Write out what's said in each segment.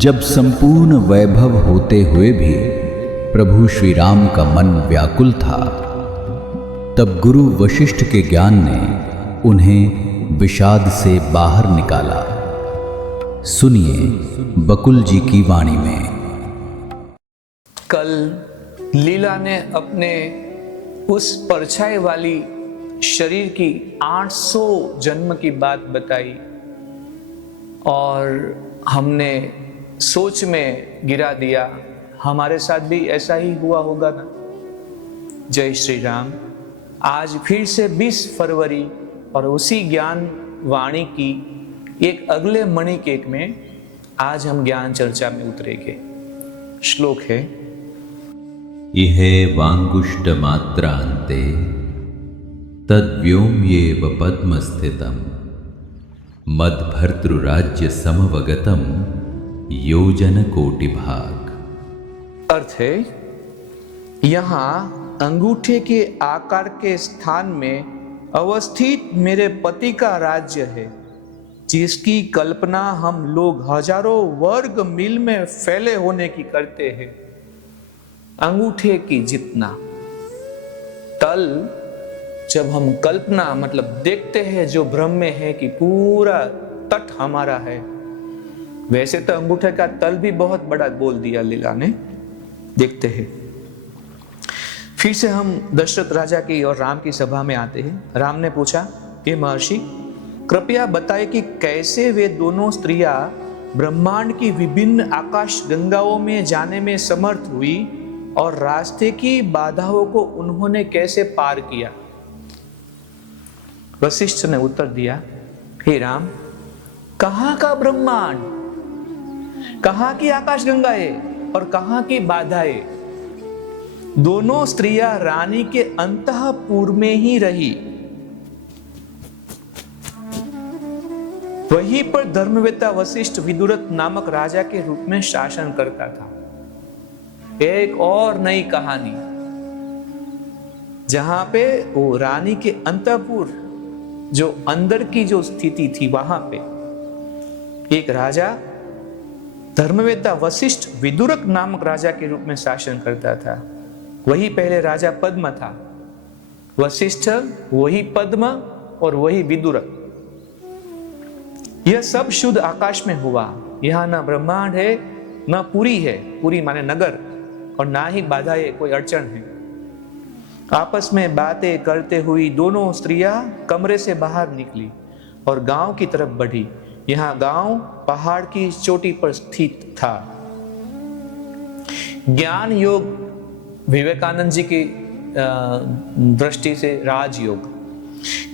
जब संपूर्ण वैभव होते हुए भी प्रभु श्री राम का मन व्याकुल था, तब गुरु वशिष्ठ के ज्ञान ने उन्हें विषाद से बाहर निकाला। सुनिए बकुल जी की वाणी में। कल लीला ने अपने उस परछाई वाली शरीर की 800 जन्म की बात बताई और हमने सोच में गिरा दिया, हमारे साथ भी ऐसा ही हुआ होगा ना। जय श्री राम। आज फिर से 20 फरवरी और उसी ज्ञान वाणी की एक अगले मणिकेक में आज हम ज्ञान चर्चा में उतरेंगे। श्लोक है, इहे वांगुष्ट मात्रान्ते तद्व्योम्येव पद्मस्थितम् मद्भर्तृराज्य समवगतम योजन कोटि भाग। अर्थ है, यहां अंगूठे के आकार के स्थान में अवस्थित मेरे पति का राज्य है, जिसकी कल्पना हम लोग हजारों वर्ग मील में फैले होने की करते हैं। अंगूठे की जितना तल जब हम कल्पना मतलब देखते हैं, जो भ्रम में है कि पूरा तट हमारा है, वैसे तो अंगूठे का तल भी बहुत बड़ा बोल दिया लीला ने। देखते हैं, फिर से हम दशरथ राजा की और राम की सभा में आते हैं। राम ने पूछा कि महर्षि कृपया बताए कि कैसे वे दोनों स्त्रियां ब्रह्मांड की विभिन्न आकाश गंगाओं में जाने में समर्थ हुई और रास्ते की बाधाओं को उन्होंने कैसे पार किया। वशिष्ठ ने उत्तर दिया, हे राम, कहां का ब्रह्मांड, कहां की आकाश गंगाएं और कहां की बाधाएं। दोनों स्त्रियां रानी के अंतःपुर में ही रही। वहीं पर धर्मवेत्ता वशिष्ठ विदुरथ नामक राजा के रूप में शासन करता था। एक और नई कहानी, जहां पे वो रानी के अंतःपुर जो अंदर की जो स्थिति थी, वहां पे एक राजा धर्मवेत्ता वशिष्ठ विदुरक नामक राजा के रूप में शासन करता था। वही पहले राजा पद्म था, वशिष्ठ वही पद्म और वही विदुरक। यह सब शुद्ध आकाश में हुआ। यहां ना ब्रह्मांड है, ना पुरी है, पुरी माने नगर, और ना ही बाधाएं कोई अड़चन है। आपस में बातें करते हुई दोनों स्त्रियां कमरे से बाहर निकली और गांव की तरफ बढ़ी। यहां गांव पहाड़ की चोटी पर स्थित था। ज्ञान योग विवेकानंद जी की दृष्टि से राजयोग,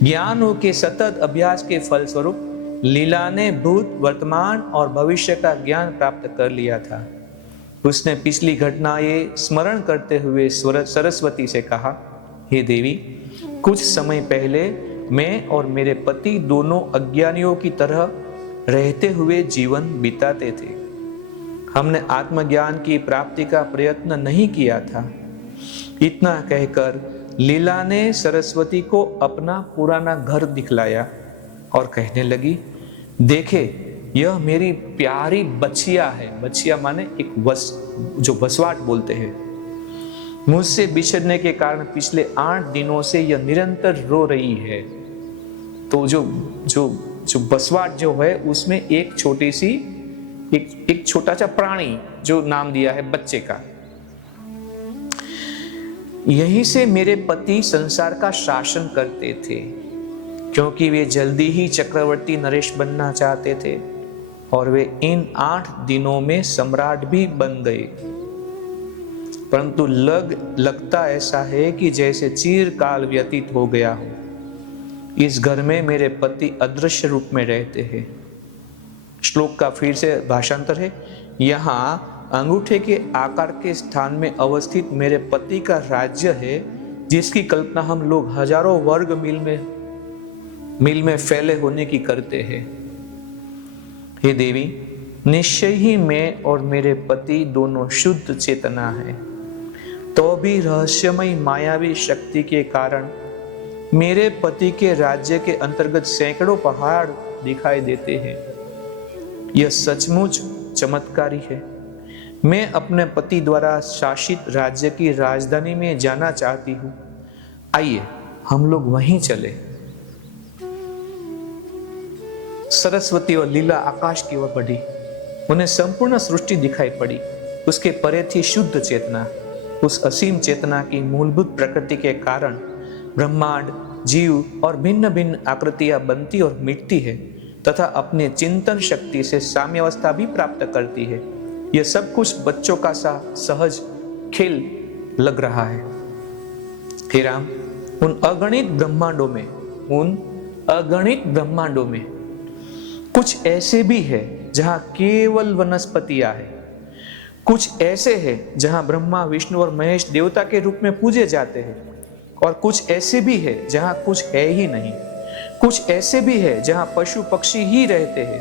ज्ञान के सतत अभ्यास के फलस्वरूप लीला ने भूत, वर्तमान और भविष्य का ज्ञान प्राप्त कर लिया था। उसने पिछली घटनाएं स्मरण करते हुए सरस्वती से कहा, हे देवी, कुछ समय पहले मैं और मेरे पति दोनों अज्ञानियों की तरह रहते हुए जीवन बिताते थे। हमने आत्मज्ञान की प्राप्ति का प्रयत्न नहीं किया था। इतना कहकर लीला ने सरस्वती को अपना पुराना घर दिखलाया और कहने लगी, देखे, यह मेरी प्यारी बछिया है। बछिया माने एक जो वसवाट बोलते हैं। मुझसे बिछड़ने के कारण पिछले 8 दिनों से यह निरंतर रो रही है। तो जो बसवाट जो है, उसमें एक छोटी सी एक छोटा सा प्राणी जो नाम दिया है बच्चे का। यहीं से मेरे पति संसार का शासन करते थे, क्योंकि वे जल्दी ही चक्रवर्ती नरेश बनना चाहते थे और वे इन 8 दिनों में सम्राट भी बन गए। परंतु लगता ऐसा है कि जैसे चिरकाल व्यतीत हो गया हो। इस घर में मेरे पति अदृश्य रूप में रहते हैं। श्लोक का फिर से भाषांतर है, यहाँ अंगूठे के आकार के स्थान में अवस्थित मेरे पति का राज्य है, जिसकी कल्पना हम लोग हजारों वर्ग मील में फैले होने की करते हैं। हे देवी, निश्चय ही मैं और मेरे पति दोनों शुद्ध चेतना है, तो भी रहस्यमय मायावी शक्ति के कारण मेरे पति के राज्य के अंतर्गत सैकड़ों पहाड़ दिखाई देते हैं। यह सचमुच चमत्कारी है। मैं अपने पति द्वारा शासित राज्य की राजधानी में जाना चाहती हूँ। आइए हम लोग वहीं चले। सरस्वती और लीला आकाश की ओर बढ़ी। उन्हें संपूर्ण सृष्टि दिखाई पड़ी। उसके परे थी शुद्ध चेतना। उस असीम चेतना की मूलभूत प्रकृति के कारण ब्रह्मांड, जीव और भिन्न भिन्न आकृतियां बनती और मिटती है तथा अपने चिंतन शक्ति से साम्यावस्था भी प्राप्त करती है। यह सब कुछ बच्चों का सा सहज खेल लग रहा है। हे राम, उन अगणित ब्रह्मांडों में कुछ ऐसे भी है जहां केवल वनस्पतियां हैं। कुछ ऐसे हैं जहां ब्रह्मा, विष्णु और महेश देवता के रूप में पूजे जाते हैं, और कुछ ऐसे भी है जहां कुछ है ही नहीं। कुछ ऐसे भी है जहां पशु पक्षी ही रहते हैं।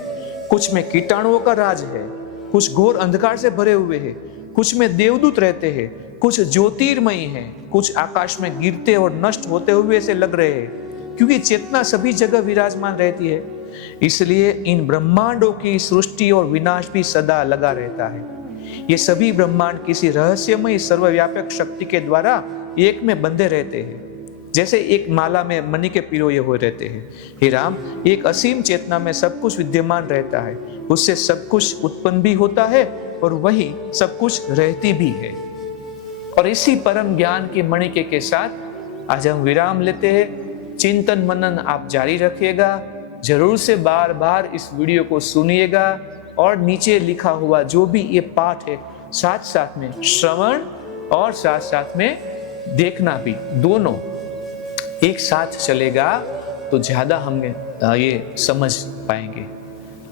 कुछ में कीटाणुओं का राज है, कुछ घोर अंधकार से भरे हुए हैं, कुछ में देवदूत रहते हैं, कुछ ज्योतिर्मयी हैं, कुछ आकाश में गिरते और नष्ट होते हुए से लग रहे हैं, क्योंकि चेतना सभी जगह विराजमान रहती है। इसलिए इन ब्रह्मांडों की सृष्टि और विनाश भी सदा लगा रहता है। ये सभी ब्रह्मांड किसी रहस्यमय सर्वव्यापक शक्ति के द्वारा एक में बंधे रहते हैं, जैसे एक माला में मणि के पिरोए हुए रहते हैं। हे राम, एक असीम चेतना में सब कुछ विद्यमान रहता है। उससे सब कुछ उत्पन्न भी होता है और वही सब कुछ रहती भी है। और इसी परम ज्ञान के मणिके के साथ आज हम विराम लेते हैं। चिंतन मनन आप जारी रखिएगा। जरूर से बार बार इस वीडियो को सुनिएगा और नीचे लिखा हुआ जो भी ये पाठ है साथ साथ में श्रवण और साथ साथ में देखना भी, दोनों एक साथ चलेगा तो ज्यादा हम ये समझ पाएंगे।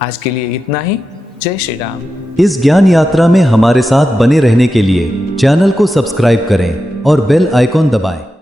आज के लिए इतना ही। जय श्री राम। इस ज्ञान यात्रा में हमारे साथ बने रहने के लिए चैनल को सब्सक्राइब करें और बेल आइकॉन दबाएं।